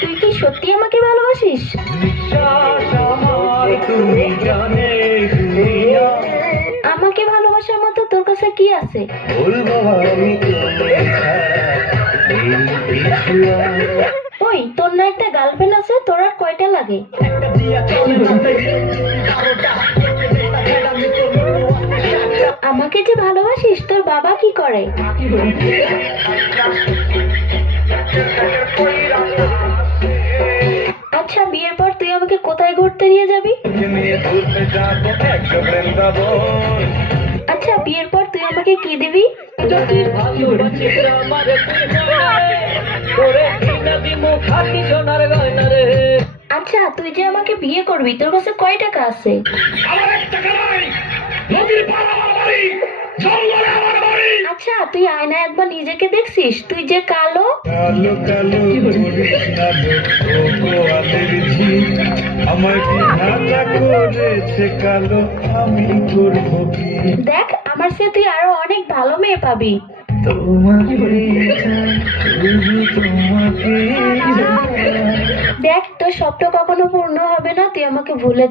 তুই কি সত্যি আমাকে ভালোবাসিস? আমাকে ভালোবাসার মতো তোর কাছে কি আছে? ওই তোর না একটা গার্লফ্রেন্ড আছে, তোর আর কয়টা লাগে? আমাকে যে ভালোবাসিস, তোর বাবা কি করে? আচ্ছা, বিয়ের পর তুই আমাকে কোথায় ঘুরতে নিয়ে যাবি? আচ্ছা, বিয়ের পর তুই আমাকে কি দিবি? আচ্ছা, তুই যে আমাকে বিয়ে করবি, তোর কাছে কয় টাকা আছে? আচ্ছা, তুই আয়নায় একবার নিজেকে দেখছিস? তুই যে কালো। দেখ, আমার সে তুই আরো অনেক ভালো মেয়ে পাবি। দেখ, তোর স্বপ্ন কখনো পূর্ণ হবে না, তুই আমাকে ভুলে